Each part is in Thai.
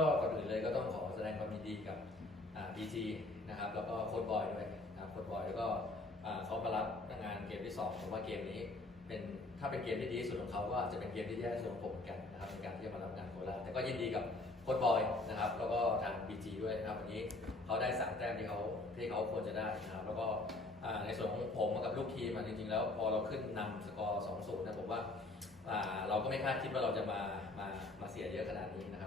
ก็ก่อนอื่นเลยก็ต้องขอแสดงความยินดีกับบีจีนะครับ แล้วก็โค้ชบอยด้วยนะครับโค้ชบอยแล้วก็เขามารับงานเกมที่สองผมว่าเกมนี้เป็นถ้าเป็นเกมที่ดีที่สุดของเขาก็อาจจะเป็นเกมที่แย่สุดของผมกันนะครับในการที่จะมารับงานโคราชแต่ก็ยินดีกับโค้ชบอยนะครับ แล้วก็ทางบีจีด้วยนะครับวันนี้เขาได้สามแต้มที่เขาที่เขาควรจะได้นะครับแล้วก็ในส่วนของผมกับลูกทีมอะจริงๆ แล้วพอเราขึ้นนำสกอร์2-0นย์นะผมว่าเราก็ไม่คาดคิดว่าเราจะมามามาเสียเยอะขนาดนี้นะ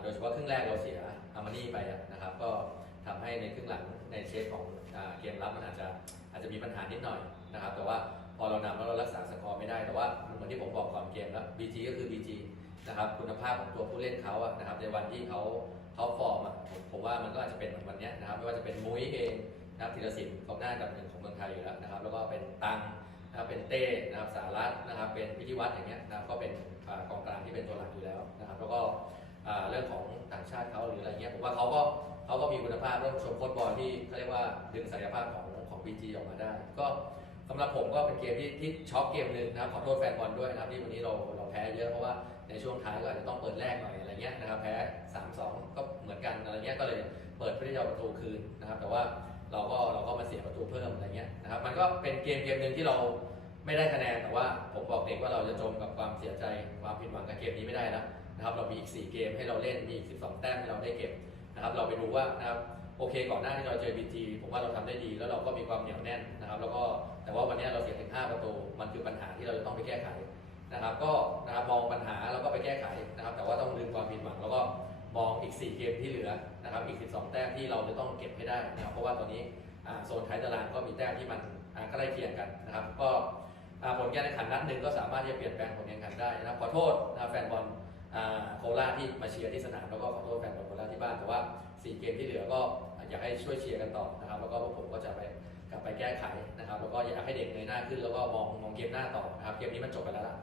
โดยเฉพาะครึ่งแรกเราเสียอามานี่ไปนะครับ ก็ทำให้ในครึ่งหลังในเชฟของอเกมรับมันอาจจะอาจจะมีปัญหานิดหน่อยนะครับ แต่ว่าพอเรานำแล้วเรารักษาสกอร์ไม่ได้ แต่ว่าเหมือนที่ผมบอกก่อนเกมแล้ว BG ก็คือ BG นะครับคุณภาพของตัวผู้เล่นเขาอะนะครับในวันที่เขาเขาฟอร์มอะผมผมว่ามันก็อาจจะเป็นเหมือนวันนี้นะครับไม่ว่าจะเป็นมุ้ยเองนะครับธีรศิลป์กองหน้าอันดับหนึ่งของเมืองไทยอยู่แล้วนะครับ แล้วก็เป็นตังนะครับเป็นเต้นะครับสารัตนะครับเป็นพิธีวัฒน์อย่างเงี้ยนะครับก็เป็นกองกลางที่เป็นตัวหลักอยู่แล้วนะครับ แล้วก็ เรื่องของต่างชาติเขาหรืออะไรเงี้ยผมว่าเขาก็เขาก็มีคุณภาพเรื่องชมโคตบอลที่เขาเรียกว่าดึงศักยภาพของของบีจีออกมาได้ ก็สำหรับผมก็เป็นเกมที่ที่ช็อกเกมหนึ่งนะครับขอโทษแฟนบอลด้วยนะครับที่วันนี้เราเราแพ้เยอะเพราะว่าในช่วงท้ายก็อาจจะต้องเปิดแรกหน่อยอะไรเงี้ยนะครับแพ้3-2 ก็เหมือนกันอะไรเงี้ยก็เลยเปิดเพื่อที่จะประตูคืนนะครับ แต่ว่าเราก็เราก็มาเสียประตูเพิ่มอะไรเงี้ยนะครับมันก็เป็นเกมเกมหนึ่งที่เราไม่ได้คะแนนแต่ว่าผมบอกเด็กว่าเราจะจมกับความเสียใจความผิดหวังกับเกมนี้ไม่ได้แล้ว นะครับเรามีอีก 4 เกมให้เราเล่นมีอีก 12 แต้มให้เราได้เก็บนะครับเราไปดูว่านะครับโอเคก่อนหน้าที่เราเจอบีจีผมว่าเราทำได้ดี แล้วเราก็มีความเหนียวแน่นนะครับ แล้วก็แต่ว่าวันนี้เราเสียถึง 5 ประตู มันคือปัญหาที่เราจะต้องไปแก้ไขนะครับ ก็นะครับมองปัญหาแล้วก็ไปแก้ไขนะครับ แต่ว่าต้องลืมความผิดหวังแล้วก็มองอีก 4 เกมที่เหลือนะครับอีก 12 แต้มที่เราจะต้องเก็บให้ได้นะครับเพราะว่าตอนนี้โซนท้ายตารางก็มีแต้มที่มันใกล้เคียงกันนะครับ ก็ผลการแข่งขันนัดหนึ่งก็สามารถที่จะเปลี่ยนแปลงผลการแข่งขันได้นะครับขอโทษนะแฟนบอล โคราชที่มาเชียร์ที่สนามแล้วก็ขอโทษแฟนบอลโคราชที่บ้านแต่ว่า 4 เกมที่เหลือก็อยากให้ช่วยเชียร์กันต่อนะครับ แล้วก็พวกผมก็จะไปกลับไปแก้ไขนะครับ แล้วก็อยากให้เด็กในหน้าขึ้นแล้วก็มองมองเกมหน้าต่อนะครับเกมนี้มันจบไปแล้วล่ะ